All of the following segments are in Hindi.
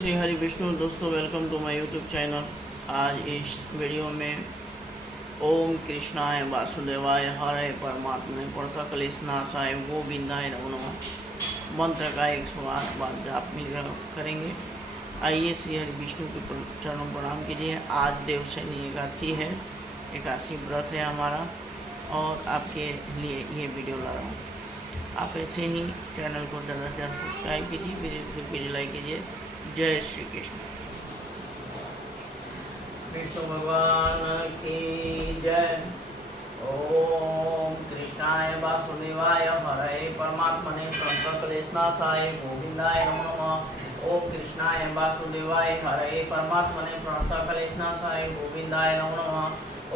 श्री हरि विष्णु। दोस्तों, welcome to my YouTube channel. आज इस वीडियो में ओम कृष्णाय वासुदेवाय हरे परमात्मने प्रणतक्लेशनाशाय गोविंदाय नमो नमः मंत्र का 108 बार जाप मिलकर करेंगे। आइए श्री हरि विष्णु के चरणों प्रणाम कीजिए। आज देवशयनी एकादशी है, एकादशी व्रत है हमारा, और आपके लिए ये वीडियो ला रहा हूँ। आप ऐसे ही चैनल को ज़्यादा से ज़्यादा सब्सक्राइब कीजिए, वीडियो लाइक कीजिए। जय श्री कृष्ण। विष्णु भगवान की जय। ओम कृष्णाय वासुदेवाय हरे परमात्मने प्रणतक्लेशनाशाय गोविंदाय नमो नमः। ओम कृष्णाय वासुदेवाय हरे परमात्मने प्रणतक्लेशनाशाय गोविंदाय नमो नमः।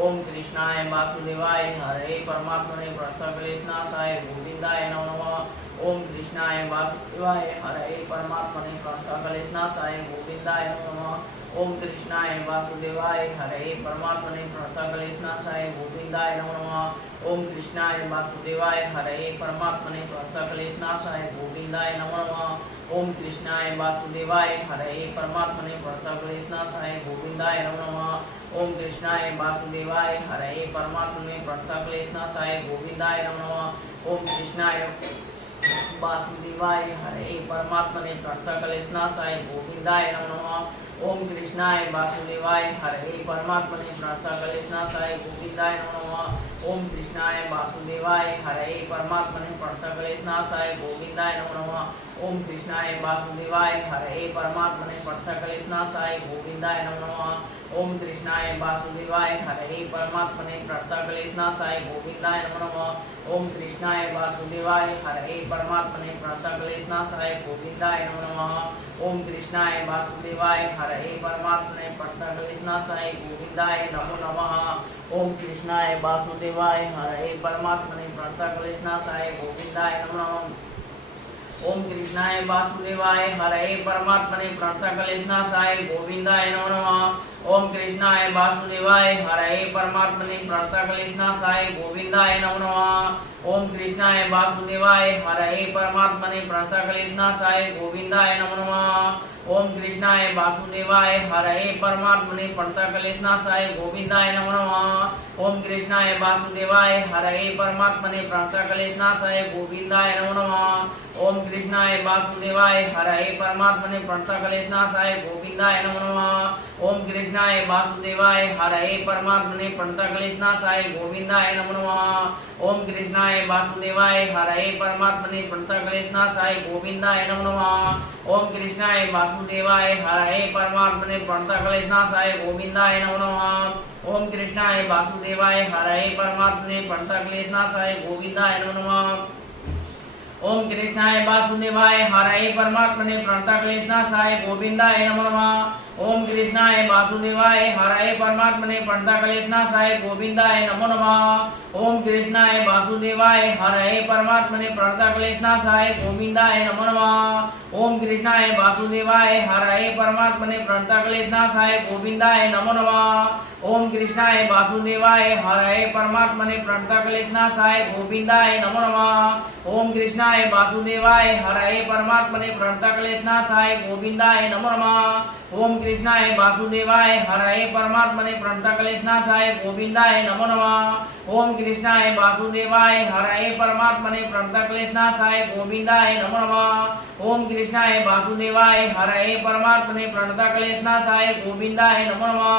ओम कृष्णाय वासुदेवाय हरे परमात्मने प्रणतक्लेशनाशाय गोविंदाय नमो नमः। ओम कृष्णाय वासुदेवाय हरे परमात्मने प्रणतक्लेशनाशाय गोविंदाय नमो नमः। ओम कृष्णाय वासुदेवाय हरे परमात्मने प्रणतक्लेशनाशाय गोविंदाय नमो नमः। ओम कृष्णाय वासुदेवाय हरे परमात्मने प्रणतक्लेशनाशाय गोविंदाय नमो नमः। ओम कृष्णाय वासुदेवाय हरे परमात्मने प्रणतक्लेशनाशाय गोविंदाय नमो नमः। ओम कृष्णाय वासुदेवाय हरे परमात्मने प्रणतक्लेशनाशाय गोविंदाय नमो नमः। ओम कृष्णाय वासुदेवाय हरे परमात्मने प्रणतक्लेशनाशाय गोविंदाय नमो नमः। ओम कृष्णाय वासुदेवाय हरे परमात्मने प्रणतक्लेशनाशाय गोविंदाय नमो नमः। ओम कृष्णाय वासुदेवाय हरे परमात्मने प्रणतक्लेशनाशाय गोविंदाय नमो नमः। ओम कृष्णाय वासुदेवाय हरे परमात्मने प्रणतक्लेशनाशाय गोविंदाय नमो नमः। ओम कृष्णाय वासुदेवाय हरे परमात्मने प्रणतक्लेशनाशाय गोविंदाय नमो नमः। ओम कृष्णाय वासुदेवाय हरे परमात्मने प्रणतक्लेशनाशाय गोविंदाय नमो नमः। ओम कृष्णाय वासुदेवाय हरे परमात्मने प्रणतक्लेशनाशाय गोविंदाय नमो नमः। ओम कृष्णाय वासुदेवाय हरे परमात्मने प्रणतक्लेशनाशाय गोविंदाय नमो नमः। ओम कृष्णाय वासुदेवाय हरे परमात्मने प्रणतक्लेशनाशाय गोविंदाय नमो नमः। ओम कृष्णाय वासुदेवाय हरे परमात्मने प्रणतक्लेशनाशाय गोविंदाय नमो नमः। ओम कृष्णाय वासुदेवाय हरे परमात्मने प्रणतक्लेशनाशाय गोविंदाय नमो नमः। ओम कृष्णाय वासुदेवाय हरे परमात्मने प्रणतक्लेशनाशाय गोविंदाय नमो नमः। ओम कृष्णाय वासुदेवाय हरे परमात्मने प्रणतक्लेशनाशाय गोविंदाय नमो नमः। ओम कृष्णाय वासुदेवाय हरे परमात्मने प्रणतक्लेशनाशाय गोविंदाय नमो नमः। ओम कृष्णाय वासुदेवाय हरे परमात्मने प्रणतक्लेशनाशाय गोविंदाय नमो नमः। ओम कृष्णाय वासुदेवाय हरे परमात्मने प्रणतक्लेशनाशाय गोविंदाय नमो नमः। ओम कृष्णाय वासुदेवाय हरे परमात्मने प्रणतक्लेशनाशाय गोविंदाय नमो नमः। ओम कृष्णाय वासुदेवाय हरे परमात्मने प्रणतक्लेशनाशाय गोविंदाय नमो नमः। ओम कृष्णाय वासुदेवाय हरे परमात्मने प्रणतक्लेशनाशाय गोविंदाय नमो नमः। ओम कृष्णाय वासुदेवाय हरे परमात्मने प्रणतक्लेशनाशाय गोविंदाय नमो नमः। ओम कृष्णाय वासुदेवाय हरे परमात्मने प्रणतक्लेशनाशाय गोविंदाय नमो नमः। ओम कृष्णाय वासुदेवाय हरे परमात्मने प्रणतक्लेशनाशाय गोविंदाय नमो नमः। ओम कृष्णाय वासुदेवाय हरे परमात्मने प्रणतक्लेशनाशाय गोविंदाय नमो नमः। ओम कृष्णाय वासुदेवाय हरे परमात्मने प्रणतक्लेशनाशाय गोविंदाय नमो नमः। ओम कृष्णाय वासुदेवाय हरे परमात्मने प्रणतक्लेशनाशाय गोविंदाय नमो नमः। ओम कृष्णाय वासुदेवाय हरे परमात्मने प्रणतक्लेशनाशाय गोविंदाय नमो नमः। ओम कृष्णाय वासुदेवाय हरे परमात्मने प्रणतक्लेशनाशाय गोविंदाय नमो नमः।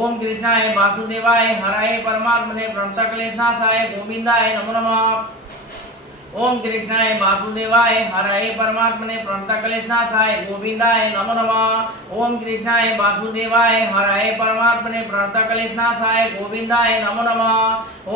ओम कृष्णाय वासुदेवाय हरे परमात्मने प्रणतक्लेशनाशाय गोविंदाय नमो नमः। ओम कृष्णाय वासुदेवाय हरे परमात्मने प्रणतक्लेशनाशाय गोविंदाय नमो नमः। ओम कृष्णाय वासुदेवाय हरे परमात्मने प्रणतक्लेशनाशाय गोविंदाय नमो नमः।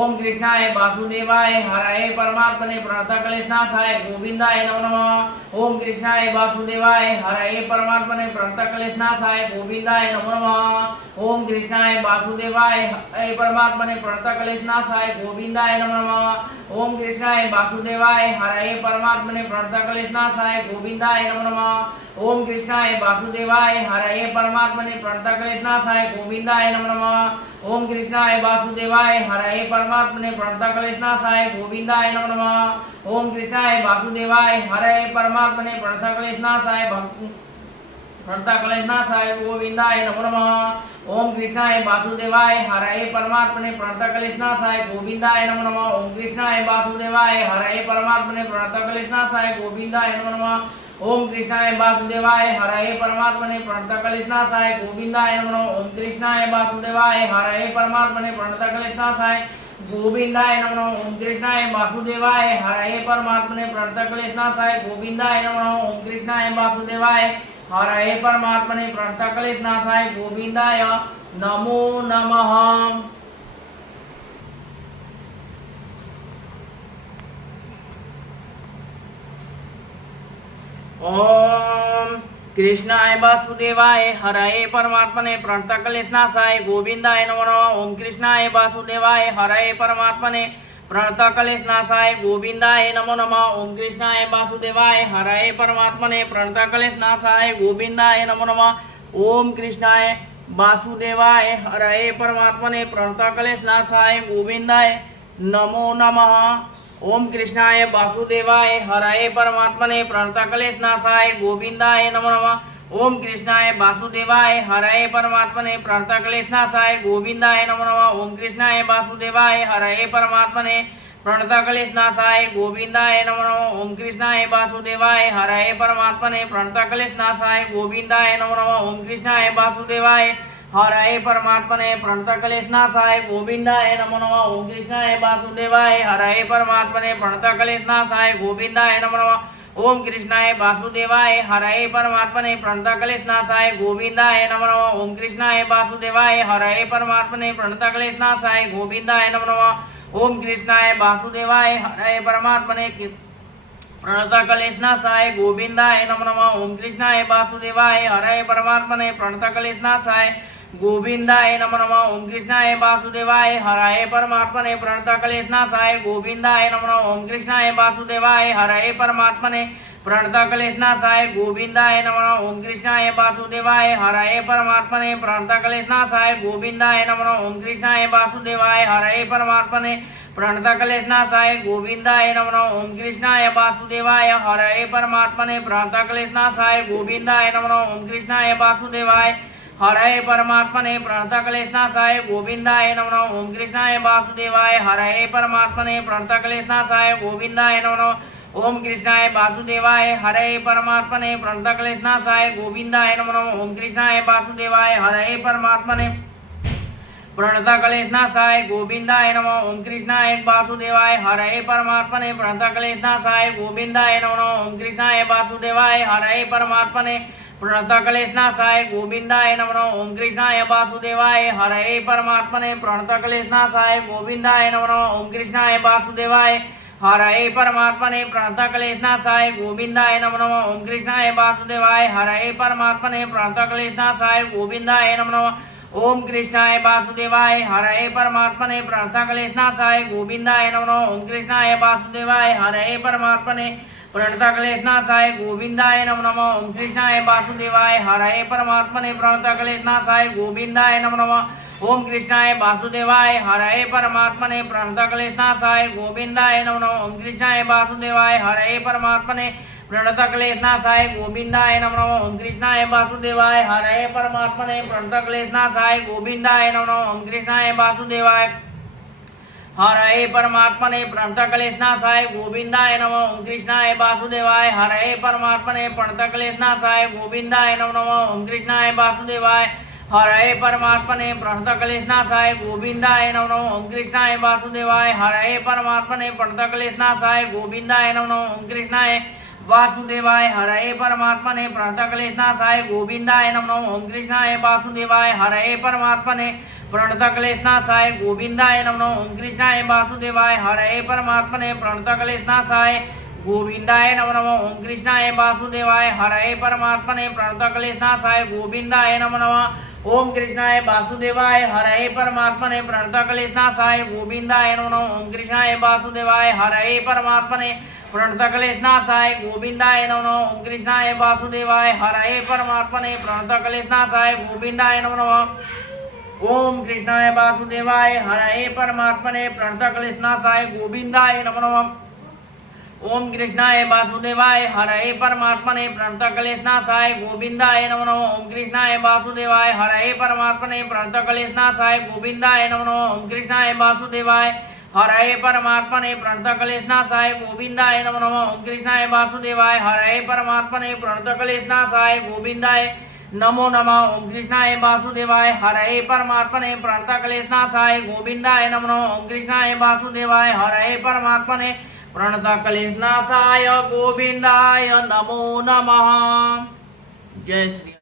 ओम कृष्णाय वासुदेवाय हरे परमात्मने प्रणतक्लेशनाशाय गोविंदाय नमो नमः। ओम कृष्णाय वासुदेवाय हरे परमात्मने प्रणतक्लेशनाशाय गोविंदाय नमो नमः। ओम कृष्णाय वासुदेवाय हरे परमात्मने प्रणतक्लेशनाशाय गोविंदाय नमो नमः। ओम कृष्णाय वासुदेवाय हरे परमात्मने प्रणतक्लेशनाशाय गोविंदाय नमो नमः। ओम कृष्णाय वासुदेवाय हरे परमात्मने प्रणतक्लेशनाशाय गोविंदाय नमो नमः। ओम कृष्णाय वासुदेवाय हरे परमात्मने प्रणतक्लेशनाशाय गोविंदाय नमो नमः। ओम कृष्णाय वासुदेवाय हरे परमात्मने प्रणतक्लेशनाशाय प्रणतक्लेशनाशाय गोविंदाय नमो नमः। ओम कृष्णाय वासुदेवाय हरये परमात्मने प्रणतक्लेशनाशाय गोविंदाय नमो नमः। ओम कृष्णाय वासुदेवाय हरये परमात्मने प्रणतक्लेशनाशाय गोविंदाय नमो नमः। ओम कृष्णाय वासुदेवाय हरये परमात्मने प्रणतक्लेशनाशाय गोविंदाय नमो नमः। ओम कृष्णाय वासुदेवाय हरये परमात्मने प्रणतक्लेशनाशाय गोविंदाय नमो नमः। ओम कृष्णाय वासुदेवाय हरये परमात्मने प्रणतक्लेशनाशाय गोविंदाय नमो नमः। ओम कृष्णाय वासुदेवाय हरये परमात्मने प्रणतक्लेशनाशाय गोविंदाय नमो नमः। ओम कृष्णाय वासुदेवाय हरये परमात्मने प्रणतक्लेशनाशाय गोविंदाय नमो नमः। ओम कृष्णाय वासुदेवाय हरये परमात्मने प्रणतक्लेशनाशाय गोविंदाय नमो नमः। ओम कृष्णाय वासुदेवाय हरये परमात्मने प्रणतक्लेशनाशाय गोविंदाय नमो नमः। ओम कृष्णाय वासुदेवाय हरये परमात्मने प्रणतक्लेशनाशाय गोविंदाय नमो नमः। ओम कृष्णाय वासुदेवाय हरये परमात्मने प्रणतक्लेशनाशाय गोविंदाय नमो नमः। ओम कृष्णाय वासुदेवाय हरये परमात्मने प्रणतक्लेशनाशाय गोविंदाय नमो नमः। ओम कृष्णाय वासुदेवाय हरये परमात्मने प्रणतक्लेशनाशाय गोविंदाय नमो नमः। ओम कृष्णाय वासुदेवाय हरये परमात्मने प्रणतक्लेशनाशाय गोविंदाय नमो नमः। ओम कृष्णाय वासुदेवाय हरये परमात्मने प्रणतक्लेशनाशाय गोविंदाय नमो नमः। ओम कृष्णाय वासुदेवाय हरये परमात्मने प्रणतक्लेशनाशाय गोविंदाय नमो नमः। ओम कृष्णाय वासुदेवाय हरये परमात्मने प्रणतक्लेशनाशाय गोविंदाय नमो नमः। ओम कृष्णाय वासुदेवाय हरये परमात्मने प्रणतक्लेशनाशाय गोविंदाय नमो नमः। ओम कृष्णाय वासुदेवाय हरये परमात्मने प्रणतक्लेशनाशाय गोविंदाय नमो नमः। ओम कृष्णाय वासुदेवाय हरये परमात्मने प्रणतक्लेशनाशाय गोविंदाय नमो नमः। ओम कृष्णाय वासुदेवाय हरये परमात्मने प्रणतक्लेशनाशाय गोविंदाय नमो नमः। ओम कृष्णाय वासुदेवाय हरये परमात्मने प्रणतक्लेशनाशाय गोविंदाय नमो नमः। ओम कृष्णाय वासुदेवाय हरये परमात्मने प्रणतक्लेशनाशाय गोविंदाय नमो नमः। ओम कृष्णाय वासुदेवाय हरये परमात्मने प्रणतक्लेशनाशाय गोविंदाय नमो नमः। ओम कृष्णाय वासुदेवाय हरये परमात्मने प्रणतक्लेशनाशाय गोविंदाय नमो नमः। ओम कृष्णाय वासुदेवाय हरये परमात्मने प्रणतक्लेशनाशाय गोविंदाय नमो नमः। ओम कृष्णाय वासुदेवाय हरये परमात्मने प्रणतक्लेशनाशाय गोविंदाय नमो नमः। ओम कृष्णाय वासुदेवाय हरये परमात्मने प्रणतक्लेशनाशाय गोविंदाय नमो नमः। ओम कृष्णाय वासुदेवाय हरये परमात्मने प्रणतक्लेशनाशाय गोविंदाय नमः। ओम कृष्णाय वासुदेवाय हरये परमात्मने प्रणतक्लेशनाशाय गोविंदाय नमो नमः। ओम कृष्णाय वासुदेवाय हरये परमात्मने प्रणतक्लेशनाशाय गोविंदाय नमो नमः। ओम कृष्णाय वासुदेवाय हरये परमात्मने प्रणतक्लेशनाशाय गोविंदाय नमो नमः। ओम कृष्णाय वासुदेवाय हरये परमात्मने प्रणतक्लेशनाशाय गोविंदाय नमो नमः। ओम कृष्णाय वासुदेवाय हरये परमात्मने प्रणतक्लेशनाशाय गोविंदाय नमो नमः। ओम कृष्णाय वासुदेवाय हरये परमात्मने प्रणतक्लेशनाशाय गोविंदाय नमो नमः। ओम कृष्णाय वासुदेवाय हरये परमात्मने प्रणतक्लेशनाशाय गोविंदाय नमो नमः। ओम कृष्णाय वासुदेवाय हरये परमात्मने प्रणतक्लेशनाशाय गोविंदाय नमो नमः। ओम कृष्णाय वासुदेवाय हरये परमात्मने प्रणतक्लेशनाशाय गोविंदाय नमो नमः। ओम कृष्णाय वासुदेवाय हरये परमात्मने प्रणतक्लेशनाशाय गोविंदाय नमो नमः। ओम कृष्णाय वासुदेवाय हरये परमात्मने प्रणतक्लेशनाशाय गोविंदाय नमो नमः। ओम कृष्णाय वासुदेवाय हरये परमात्मने प्रणतक्लेशनाशाय गोविंदाय नमः। ओम कृष्णाय वासुदेवाय हरये परमात्मने प्रणतक्लेशनाशाय गोविंदाय नमो नमः। ओम कृष्णाय वासुदेवाय हरये परमात्मने प्रणतक्लेशनाशाय गोविंदाय नमो नमः। ओम कृष्णाय वासुदेवाय हरये परमात्मने प्रणतक्लेशनाशाय गोविंदाय नमो नमः। ओम कृष्णाय वासुदेवाय हरये परमात्मने प्रणतक्लेशनाशाय गोविंदाय नमो नमः। ओम कृष्णाय वासुदेवाय हरये परमात्मने प्रणतक्लेशनाशाय गोविंदाय नमो नमः। ओम कृष्णाय वासुदेवाय हरये परमात्मने प्रणतक्लेशनाशाय गोविंदाय नमो नमः। ओम कृष्णाय वासुदेवाय हरये परमात्मने प्रणतक्लेशनाशाय गोविंदाय नमो नमः। ओम कृष्णाय वासुदेवाय हरये परमात्मने प्रणतक्लेशनाशाय गोविंदाय नमो नमः। ओम कृष्णाय वासुदेवाय हरये परमात्मने प्रणतक्लेशनाशाय गोविंदाय नमो नमः। ओम कृष्णाय वासुदेवाय हरये परमात्मने प्रणतक्लेशनाशाय गोविंदाय नमो नमः। ओम कृष्णाय वासुदेवाय हरये परमात्मने प्रणतक्लेशनाशाय गोविंदाय नमो नमः। ओम कृष्णाय वासुदेवाय हरये परमात्मने प्रणतक्लेशनाशाय गोविंदाय नमो नमः। ओम कृष्णाय वासुदेवाय हरये परमात्मने प्रणतक्लेशनाशाय गोविंदाय नमो नमः। ओम कृष्णाय वासुदेवाय हरये परमात्मने प्रणतक्लेशनाशाय गोविंदाय नमो नमः। ओम कृष्णाय वासुदेवाय हरये परमात्मने प्रणतक्लेशनाशाय गोविंदाय नमो नमः। ओम कृष्णाय वासुदेवाय हरये परमात्मने प्रणतक्लेशनाशाय गोविंदाय नमो नमः। ओम कृष्णाय वासुदेवाय हरये परमात्मने प्रणतक्लेशनाशाय गोविंदाय नमो नमः। जय श्री